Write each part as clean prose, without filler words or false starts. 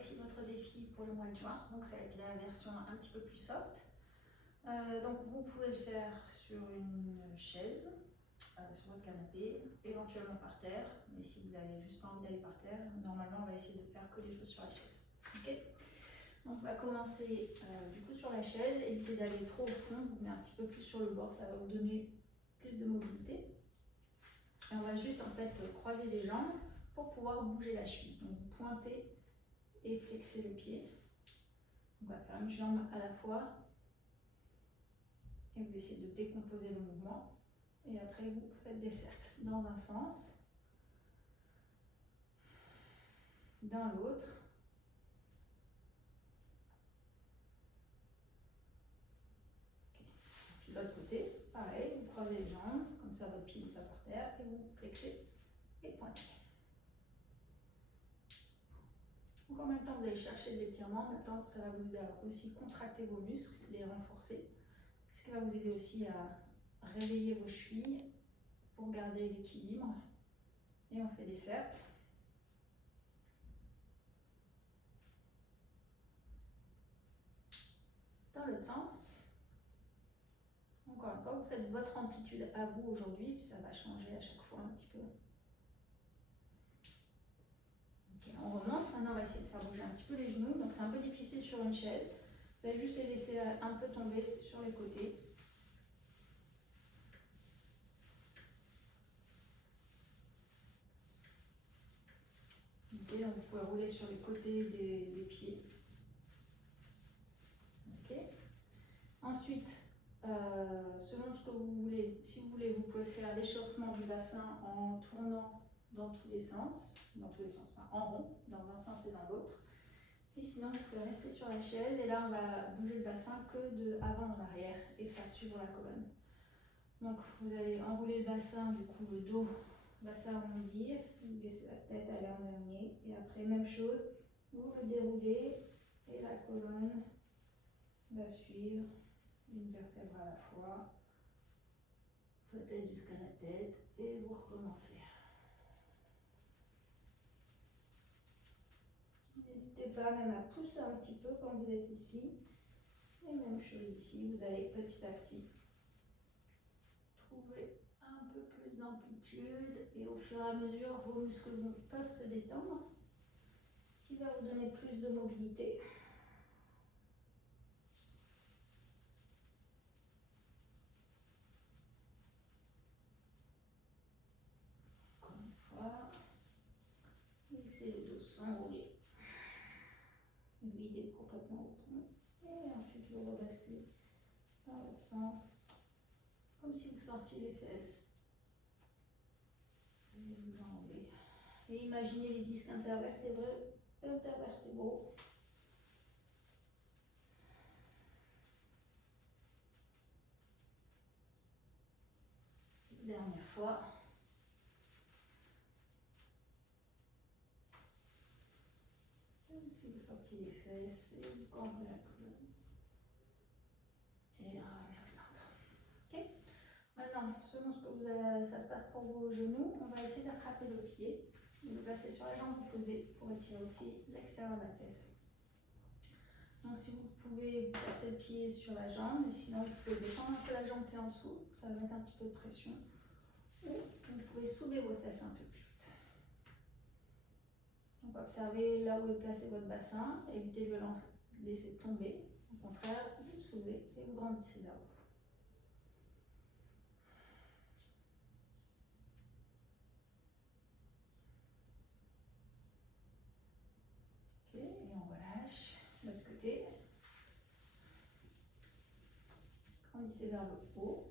voici votre défi pour le mois de juin. Donc ça va être la version un petit peu plus soft. Donc vous pouvez le faire sur une chaise, sur votre canapé, éventuellement par terre. Mais si vous n'avez juste pas envie d'aller par terre, normalement on va essayer de faire que des choses sur la chaise. Ok. Donc on va commencer du coup sur la chaise. Évitez d'aller trop au fond, vous venez un petit peu plus sur le bord, ça va vous donner plus de mobilité. Et on va juste en fait croiser les jambes pour pouvoir bouger la cheville. Donc vous pointez et flexez le pied. On va faire une jambe à la fois et vous essayez de décomposer le mouvement. Et après vous faites des cercles dans un sens, dans l'autre. Puis l'autre côté, pareil, vous croisez les jambes, comme ça votre pied n'est pas par terre et vous flexez et pointez. Donc en même temps, vous allez chercher de l'étirement, en même temps, ça va vous aider à aussi contracter vos muscles, les renforcer. Ce qui va vous aider aussi à réveiller vos chevilles pour garder l'équilibre. Et on fait des cercles. Dans l'autre sens. Encore une fois, vous faites votre amplitude à vous aujourd'hui, puis ça va changer à chaque fois un petit peu. Ok, on remonte. Maintenant, on va essayer de faire bouger un petit peu les genoux. Donc c'est un peu difficile sur une chaise. Vous allez juste les laisser un peu tomber sur les côtés. Okay, donc vous pouvez rouler sur les côtés des pieds. Okay. Ensuite, selon ce que vous voulez, si vous voulez, vous pouvez faire l'échauffement du bassin en tournant dans tous les sens, enfin, en rond, dans un sens et dans l'autre. Et sinon, vous pouvez rester sur la chaise et là, on va bouger le bassin que de avant en arrière et faire suivre la colonne. Donc, vous allez enrouler le bassin, du coup, le dos va s'arrondir, vous laissez la tête aller en dernier et après, même chose, vous le déroulez et la colonne va suivre. Une vertèbre à la fois, peut-être jusqu'à la tête, et vous recommencez. N'hésitez pas même à pousser un petit peu quand vous êtes ici. Et même chose ici, vous allez petit à petit trouver un peu plus d'amplitude et au fur et à mesure, vos muscles peuvent se détendre, ce qui va vous donner plus de mobilité. Laissez le dos s'enrouler, vider complètement au tronc et ensuite le rebasculer dans l'autre sens, comme si vous sortiez les fesses et vous enlevez. Et imaginez les disques intervertébraux. Dernière fois. Si vous sortez les fesses et vous cambrez la colonne. Et revenez au centre. Ok. Maintenant, selon ce que ça se passe pour vos genoux, on va essayer d'attraper le pied, de le placer sur la jambe opposée pour étirer aussi l'extérieur de la fesse. Donc si vous pouvez placer le pied sur la jambe, et sinon vous pouvez descendre un peu la jambe qui est en dessous, ça va mettre un petit peu de pression. Ou vous pouvez soulever vos fesses un peu plus hautes. Donc observez là où est placé votre bassin, évitez de le laisser tomber. Au contraire, vous le soulevez et vous grandissez là-haut. Ok, et on relâche. De l'autre côté. Grandissez vers le haut.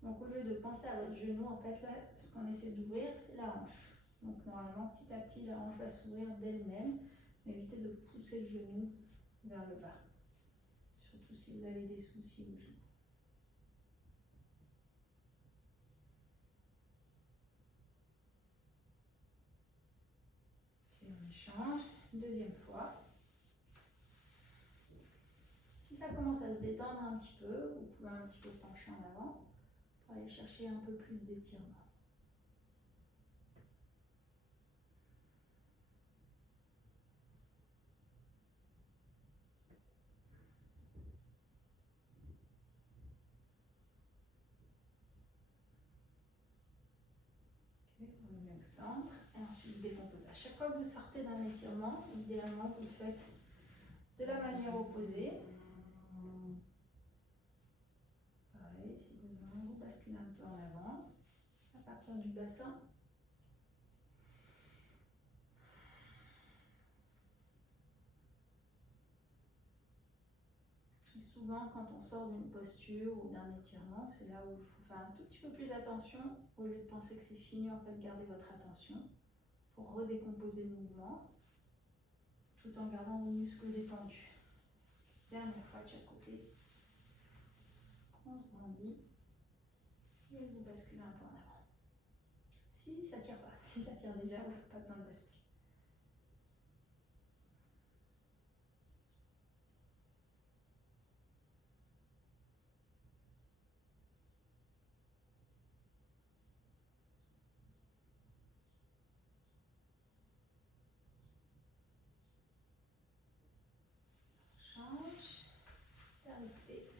Donc au lieu de penser à votre genou, en fait là, ce qu'on essaie d'ouvrir, c'est la hanche. Donc normalement, petit à petit, la hanche va s'ouvrir d'elle-même. Mais évitez de pousser le genou vers le bas. Surtout si vous avez des soucis au genou. Et on échange. Deuxième fois. Si ça commence à se détendre un petit peu, vous pouvez un petit peu pencher en avant pour aller chercher un peu plus d'étirement. chaque fois que vous sortez d'un étirement, idéalement vous le faites de la manière opposée. Pareil, si besoin, vous basculez un peu en avant, à partir du bassin. Et souvent, quand on sort d'une posture ou d'un étirement, c'est là où il faut faire un tout petit peu plus attention. Au lieu de penser que c'est fini, en fait, gardez votre attention pour redécomposer le mouvement, tout en gardant vos muscles détendus. Dernière fois de chaque côté. On se grandit et vous basculez un peu en avant. Si ça tire pas, si ça tire déjà, vous n'avez pas besoin de basculer. Change, dernier côté.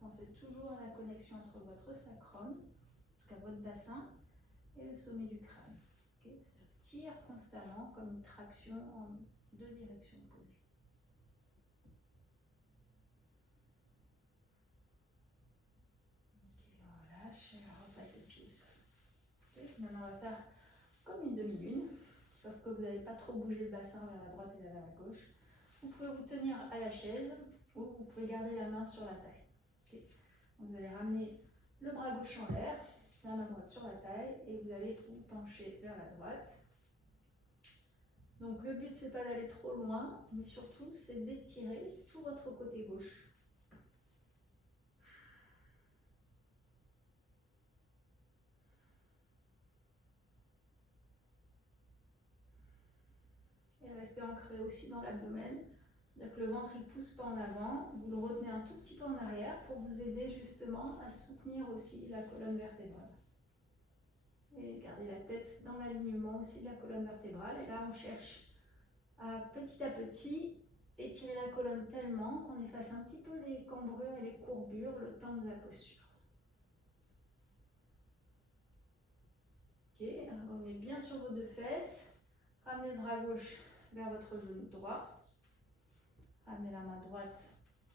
Pensez toujours à la connexion entre votre sacrum, en tout cas votre bassin, et le sommet du crâne. Okay, ça tire constamment comme une traction en deux directions opposées. Okay, on relâche et on repasse le pied au sol. Okay, maintenant on va faire comme une demi-lune, sauf que vous n'allez pas trop bouger le bassin vers la droite et vers la gauche. Vous pouvez vous tenir à la chaise ou vous pouvez garder la main sur la taille. Okay. Donc vous allez ramener le bras gauche en l'air, la main droite sur la taille et vous allez vous pencher vers la droite. Donc le but c'est pas d'aller trop loin, mais surtout c'est d'étirer tout votre côté gauche. Et restez ancré aussi dans l'abdomen. C'est-à-dire que le ventre il pousse pas en avant, vous le retenez un tout petit peu en arrière pour vous aider justement à soutenir aussi la colonne vertébrale. Et gardez la tête dans l'alignement aussi de la colonne vertébrale. Et là on cherche à petit étirer la colonne tellement qu'on efface un petit peu les cambrures et les courbures le temps de la posture. Ok, revenez bien sur vos deux fesses, ramenez le bras gauche vers votre genou droit, ramenez la main droite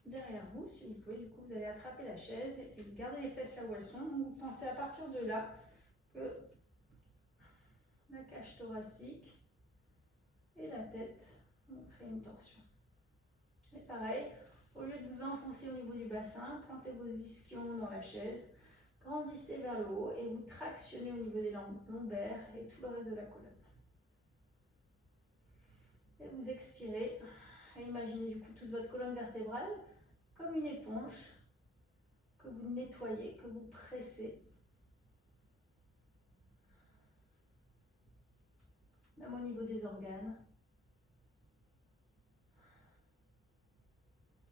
derrière vous, si vous pouvez, du coup vous allez attraper la chaise et vous gardez les fesses là où elles sont. Vous pensez à partir de là que la cage thoracique et la tête vont créer une torsion. Et pareil, au lieu de vous enfoncer au niveau du bassin, plantez vos ischions dans la chaise, grandissez vers le haut et vous tractionnez au niveau des lombaires et tout le reste de la colonne. Et vous expirez et imaginez du coup toute votre colonne vertébrale comme une éponge que vous nettoyez, que vous pressez. Même au niveau des organes.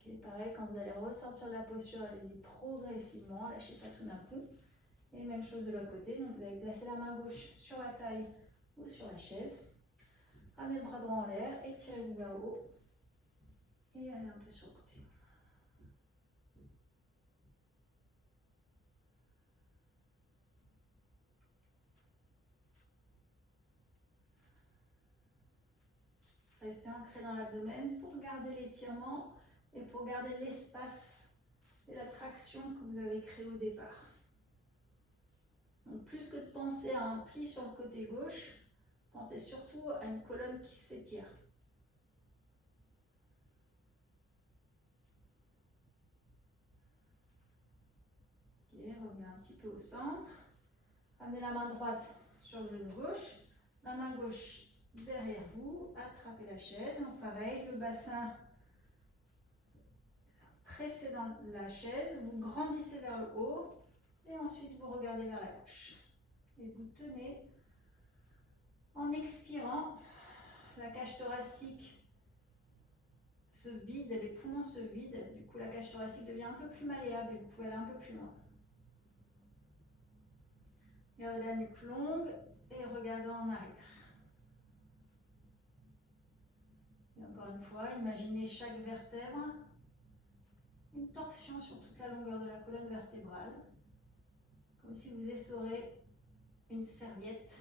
Okay, pareil, quand vous allez ressortir de la posture, allez-y progressivement, lâchez pas tout d'un coup. Et même chose de l'autre côté, donc vous allez placer la main gauche sur la taille ou sur la chaise. Ramenez le bras droit en l'air, étirez-vous vers le haut et allez un peu sur le côté. Restez ancré dans l'abdomen pour garder l'étirement et pour garder l'espace et la traction que vous avez créé au départ. Donc plus que de penser à un pli sur le côté gauche, pensez surtout à une colonne qui s'étire. Okay, revenez un petit peu au centre. Amenez la main droite sur le genou gauche, la main gauche derrière vous, attrapez la chaise. Donc pareil, le bassin pressé dans la chaise, vous grandissez vers le haut et ensuite vous regardez vers la gauche. Et vous tenez en expirant, la cage thoracique se vide, les poumons se vident, du coup la cage thoracique devient un peu plus malléable et vous pouvez aller un peu plus loin. Gardez la nuque longue et regardez en arrière. Et encore une fois, imaginez chaque vertèbre Une torsion sur toute la longueur de la colonne vertébrale, comme si vous essorez une serviette.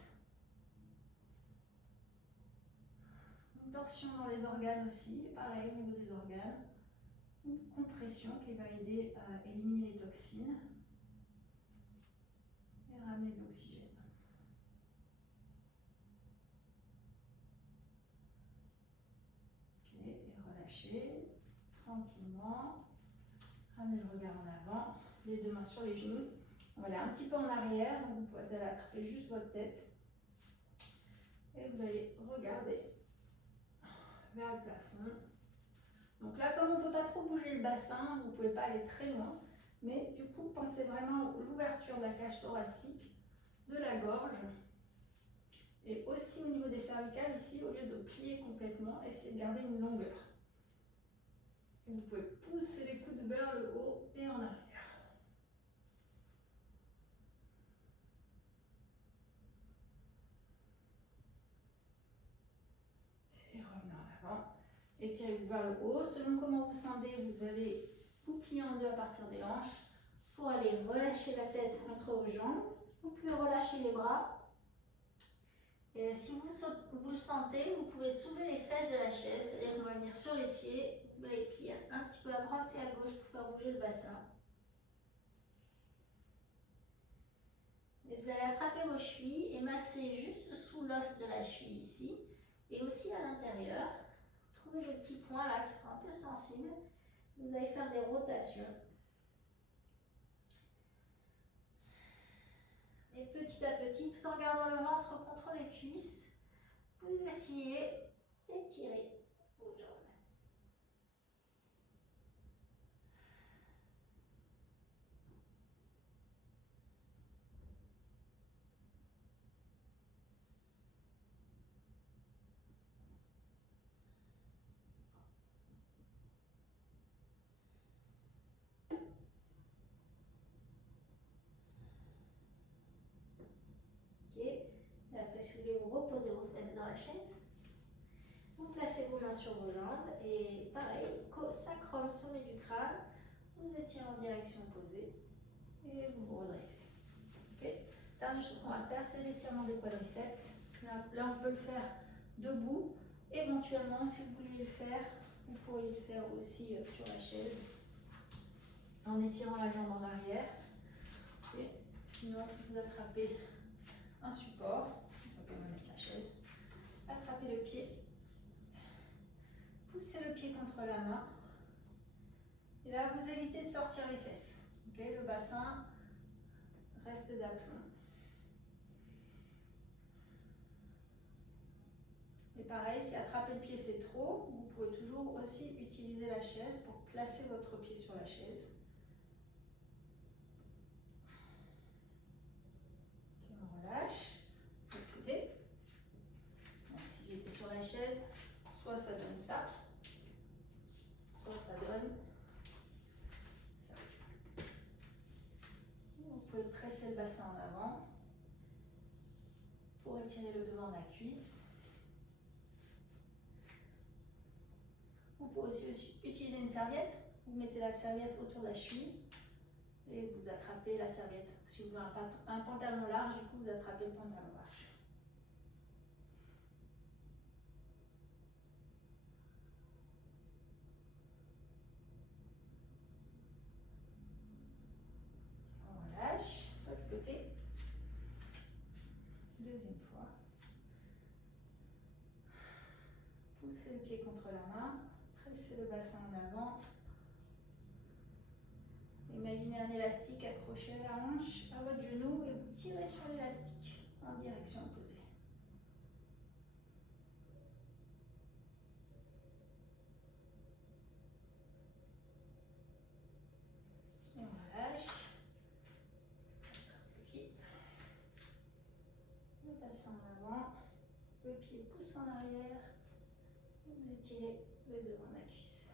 Une torsion dans les organes aussi, pareil au niveau des organes. Une compression qui va aider à éliminer les toxines et ramener de l'oxygène. Ok, et relâchez tranquillement. Ramenez le regard en avant, les deux mains sur les genoux. On va aller un petit peu en arrière, donc vous pouvez aller attraper juste votre tête. Et vous allez regarder vers le plafond. Donc là, comme on ne peut pas trop bouger le bassin, vous ne pouvez pas aller très loin. Mais du coup, pensez vraiment à l'ouverture de la cage thoracique, de la gorge. Et aussi au niveau des cervicales, ici, au lieu de plier complètement, essayez de garder une longueur. Et vous pouvez pousser les coudes vers le haut et en arrière. Et revenez en avant. Étirez-vous vers le haut. Selon comment vous sentez, vous allez vous plier en deux à partir des hanches pour aller relâcher la tête entre vos jambes. Vous pouvez relâcher les bras. Et si vous le sentez, vous pouvez soulever les fesses de la chaise, c'est-à-dire revenir sur les pieds, les pieds un petit peu à droite et à gauche pour faire bouger le bassin. Et vous allez attraper vos chevilles et masser juste sous l'os de la cheville ici, et aussi à l'intérieur. Trouvez des petits points là qui sont un peu sensibles. Vous allez faire des rotations. Et petit à petit, tout en gardant le ventre contre les cuisses, vous essayez d'étirer vos jambes. Ok. Et après, si vous voulez, vous reposez vos fesses dans la chaise. Vous placez vos mains sur vos jambes et pareil, sacrum, sommet du crâne, vous étirez en direction opposée et vous vous redressez. Okay. Dernière chose qu'on va faire, c'est l'étirement des quadriceps. Là, on peut le faire debout. Éventuellement, si vous vouliez le faire, vous pourriez le faire aussi sur la chaise en étirant la jambe en arrière. Okay. Sinon, vous attrapez un support, ça peut me mettre la chaise, attrapez le pied. Poussez le pied contre la main. Et là, vous évitez de sortir les fesses. Okay, le bassin reste d'aplomb. Et pareil, si attraper le pied c'est trop, vous pouvez toujours aussi utiliser la chaise pour placer votre pied sur la chaise. Okay, on relâche. De l'autre côté. Donc, si j'étais sur la chaise, soit ça donne ça, soit ça donne ça. Vous pouvez presser le bassin en avant pour étirer le devant de la cuisse. Vous pouvez aussi utiliser une serviette. Vous mettez la serviette autour de la cheville et vous attrapez la serviette. Si vous avez un pantalon large, du coup, vous attrapez le pantalon large. On relâche. De l'autre côté. Deuxième fois. Poussez le pied contre la main. Pressez le bassin en avant. Imaginez un élastique accroché à la hanche, à votre genou, et vous tirez sur l'élastique en direction opposée. Et on relâche. Le pied. Le bassin en avant. Le pied pousse en arrière. Et vous étirez le devant de la cuisse.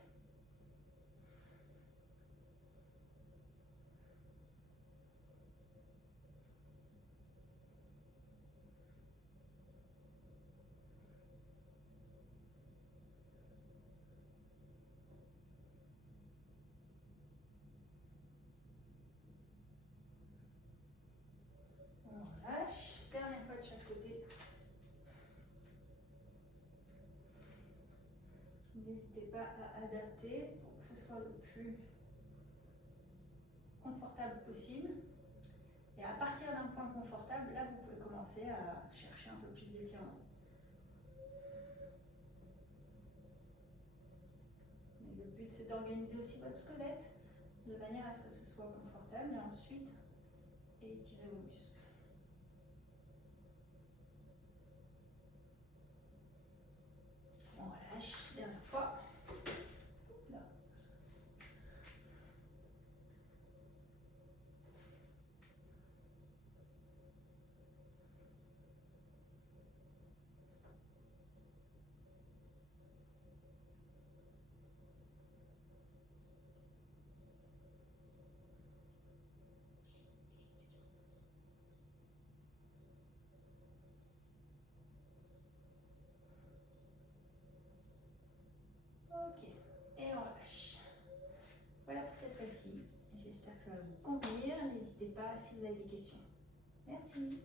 N'hésitez pas à adapter pour que ce soit le plus confortable possible. Et à partir d'un point confortable, là, vous pouvez commencer à chercher un peu plus d'étirement. Le but, c'est d'organiser aussi votre squelette de manière à ce que ce soit confortable et ensuite étirer vos muscles. On relâche, dernière fois. Là. Ok, et on relâche. Voilà pour cette fois-ci. J'espère que ça va vous convenir. N'hésitez pas si vous avez des questions. Merci.